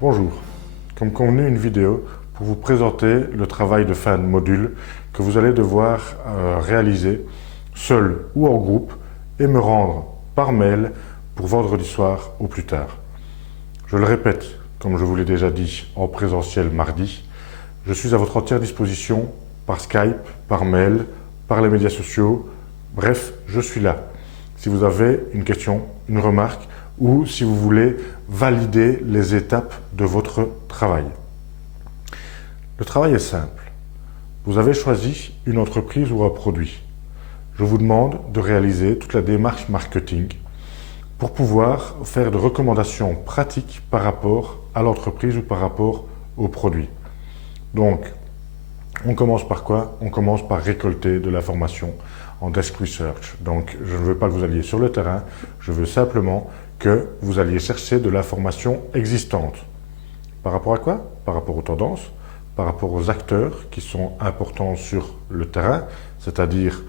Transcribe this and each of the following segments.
Bonjour, comme convenu une vidéo pour vous présenter le travail de fin de module que vous allez devoir réaliser seul ou en groupe et me rendre par mail pour vendredi soir au plus tard. Je le répète, comme je vous l'ai déjà dit en présentiel mardi, je suis à votre entière disposition par Skype, par mail, par les médias sociaux, bref, je suis là. Si vous avez une question, une remarque ou si vous voulez valider les étapes de votre travail. Le travail est simple. Vous avez choisi une entreprise ou un produit. Je vous demande de réaliser toute la démarche marketing pour pouvoir faire de recommandations pratiques par rapport à l'entreprise ou par rapport au produit. Donc, on commence par quoi? On commence par récolter de l'information en desk research. Donc, je ne veux pas que vous alliez sur le terrain, je veux simplement que vous alliez chercher de l'information existante. Par rapport à quoi? Par rapport aux tendances, par rapport aux acteurs qui sont importants sur le terrain, c'est-à-dire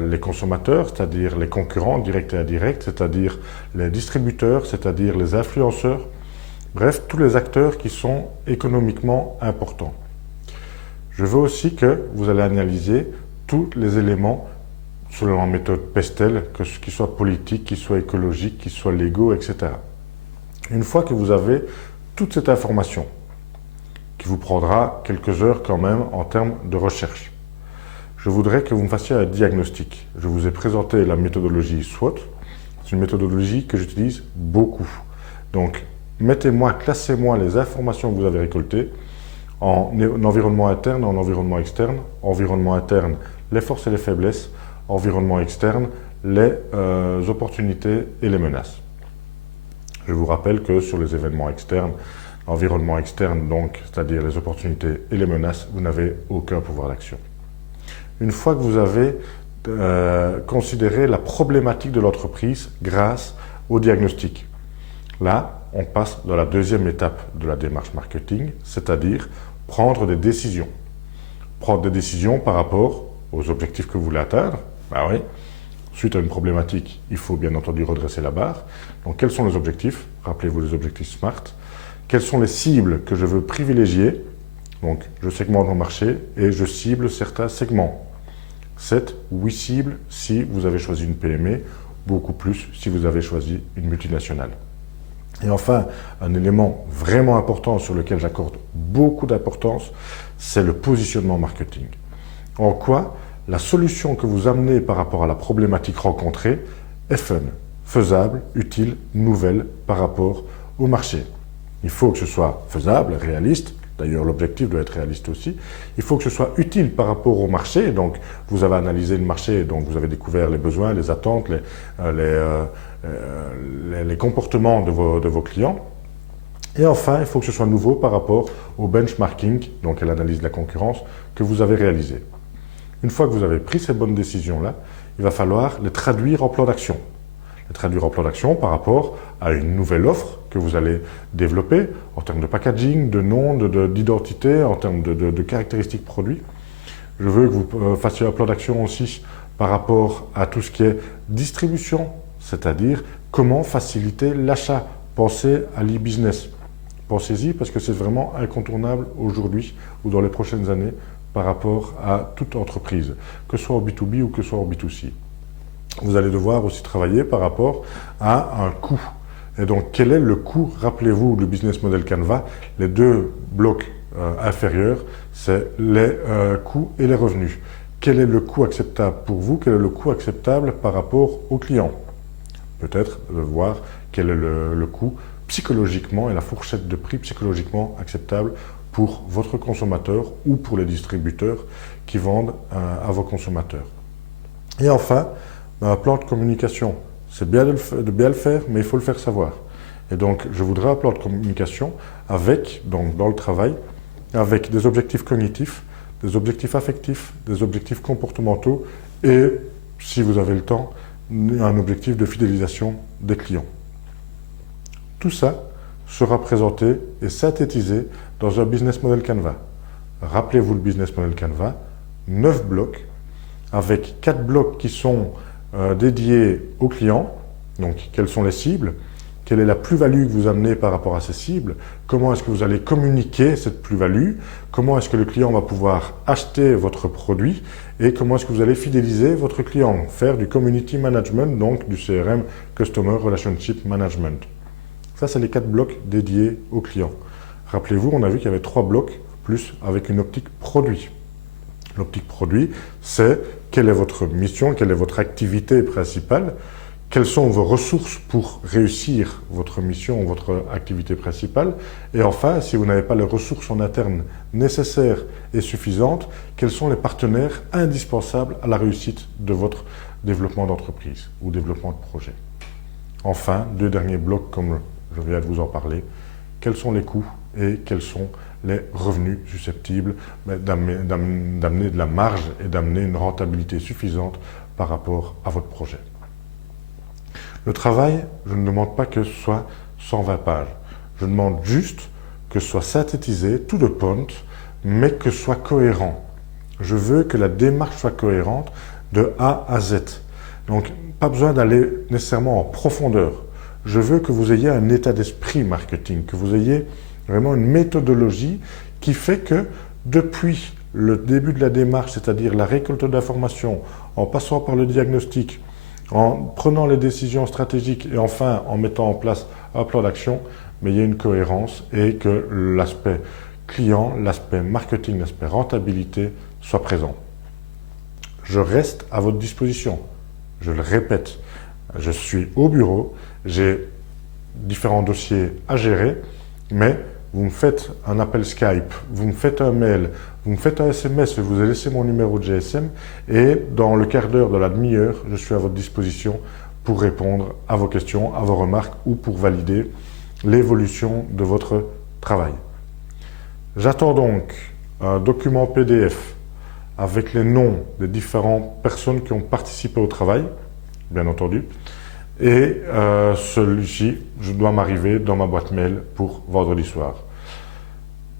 les consommateurs, c'est-à-dire les concurrents directs et indirects, c'est-à-dire les distributeurs, c'est-à-dire les influenceurs, bref, tous les acteurs qui sont économiquement importants. Je veux aussi que vous allez analyser tous les éléments selon la méthode Pestel, que ce qui soit politique, qui soit écologique, qui soit légaux, etc. Une fois que vous avez toute cette information, qui vous prendra quelques heures quand même en termes de recherche, je voudrais que vous me fassiez un diagnostic. Je vous ai présenté la méthodologie SWOT. C'est une méthodologie que j'utilise beaucoup. Donc, classez-moi les informations que vous avez récoltées en environnement interne, en environnement externe. Environnement interne, les forces et les faiblesses. Environnement externe, les opportunités et les menaces. Je vous rappelle que sur les événements externes, environnement externe, donc, c'est-à-dire les opportunités et les menaces, vous n'avez aucun pouvoir d'action. Une fois que vous avez considéré la problématique de l'entreprise grâce au diagnostic, là, on passe dans la deuxième étape de la démarche marketing, c'est-à-dire prendre des décisions. Prendre des décisions par rapport aux objectifs que vous voulez atteindre. Ben oui. Suite à une problématique, il faut bien entendu redresser la barre. Donc, quels sont les objectifs? Rappelez-vous les objectifs SMART. Quelles sont les cibles que je veux privilégier? Donc, je segmente mon marché et je cible certains segments. 7 ou 8 cibles si vous avez choisi une PME, beaucoup plus si vous avez choisi une multinationale. Et enfin, un élément vraiment important sur lequel j'accorde beaucoup d'importance, c'est le positionnement marketing. En quoi la solution que vous amenez par rapport à la problématique rencontrée est fun, faisable, utile, nouvelle par rapport au marché. Il faut que ce soit faisable, réaliste. D'ailleurs, l'objectif doit être réaliste aussi. Il faut que ce soit utile par rapport au marché. Donc, vous avez analysé le marché, donc vous avez découvert les besoins, les attentes, les comportements de vos clients. Et enfin, il faut que ce soit nouveau par rapport au benchmarking, donc à l'analyse de la concurrence, que vous avez réalisé. Une fois que vous avez pris ces bonnes décisions-là, il va falloir les traduire en plan d'action. Les traduire en plan d'action par rapport à une nouvelle offre que vous allez développer en termes de packaging, de nom, d'identité, en termes de caractéristiques produits. Je veux que vous fassiez un plan d'action aussi par rapport à tout ce qui est distribution, c'est-à-dire comment faciliter l'achat. Pensez à l'e-business. Pensez-y parce que c'est vraiment incontournable aujourd'hui ou dans les prochaines années par rapport à toute entreprise, que ce soit en B2B ou que ce soit en B2C. Vous allez devoir aussi travailler par rapport à un coût. Et donc, quel est le coût? Rappelez-vous le business model Canva, les deux blocs inférieurs, c'est les coûts et les revenus. Quel est le coût acceptable pour vous? Quel est le coût acceptable par rapport au client? Peut-être voir quel est le coût psychologiquement et la fourchette de prix psychologiquement acceptable pour votre consommateur ou pour les distributeurs qui vendent à vos consommateurs. Et enfin, un plan de communication. C'est bien de bien le faire, mais il faut le faire savoir. Et donc, je voudrais un plan de communication avec, donc dans le travail, avec des objectifs cognitifs, des objectifs affectifs, des objectifs comportementaux et, si vous avez le temps, un objectif de fidélisation des clients. Tout ça sera présenté et synthétisé dans un business model Canva. Rappelez-vous le business model Canva, 9 blocs, avec 4 blocs qui sont dédiés aux clients, donc quelles sont les cibles, quelle est la plus-value que vous amenez par rapport à ces cibles, comment est-ce que vous allez communiquer cette plus-value, comment est-ce que le client va pouvoir acheter votre produit et comment est-ce que vous allez fidéliser votre client, faire du community management, donc du CRM, Customer Relationship Management. Ça, c'est les 4 blocs dédiés aux clients. Rappelez-vous, on a vu qu'il y avait 3 blocs, plus avec une optique produit. L'optique produit, c'est quelle est votre mission, quelle est votre activité principale, quelles sont vos ressources pour réussir votre mission, votre activité principale. Et enfin, si vous n'avez pas les ressources en interne nécessaires et suffisantes, quels sont les partenaires indispensables à la réussite de votre développement d'entreprise ou développement de projet. Enfin, 2 derniers blocs, comme je viens de vous en parler, quels sont les coûts et quels sont les revenus susceptibles d'amener de la marge et d'amener une rentabilité suffisante par rapport à votre projet. Le travail, je ne demande pas que ce soit 120 pages. Je demande juste que ce soit synthétisé, to the point, mais que ce soit cohérent. Je veux que la démarche soit cohérente de A à Z. Donc, pas besoin d'aller nécessairement en profondeur. Je veux que vous ayez un état d'esprit marketing, que vous ayez vraiment une méthodologie qui fait que depuis le début de la démarche, c'est-à-dire la récolte d'informations, en passant par le diagnostic, en prenant les décisions stratégiques et enfin en mettant en place un plan d'action, mais il y a une cohérence et que l'aspect client, l'aspect marketing, l'aspect rentabilité soit présent. Je reste à votre disposition. Je le répète, je suis au bureau, j'ai différents dossiers à gérer, mais vous me faites un appel Skype, vous me faites un mail, vous me faites un SMS, je vous ai laissé mon numéro de GSM et dans le quart d'heure, de la demi-heure, je suis à votre disposition pour répondre à vos questions, à vos remarques ou pour valider l'évolution de votre travail. J'attends donc un document PDF avec les noms des différentes personnes qui ont participé au travail, bien entendu, et celui-ci, je dois m'arriver dans ma boîte mail pour vendredi soir.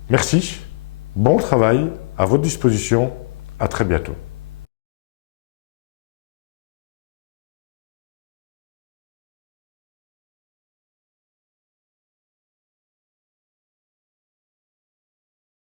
Merci, bon travail, à votre disposition, à très bientôt.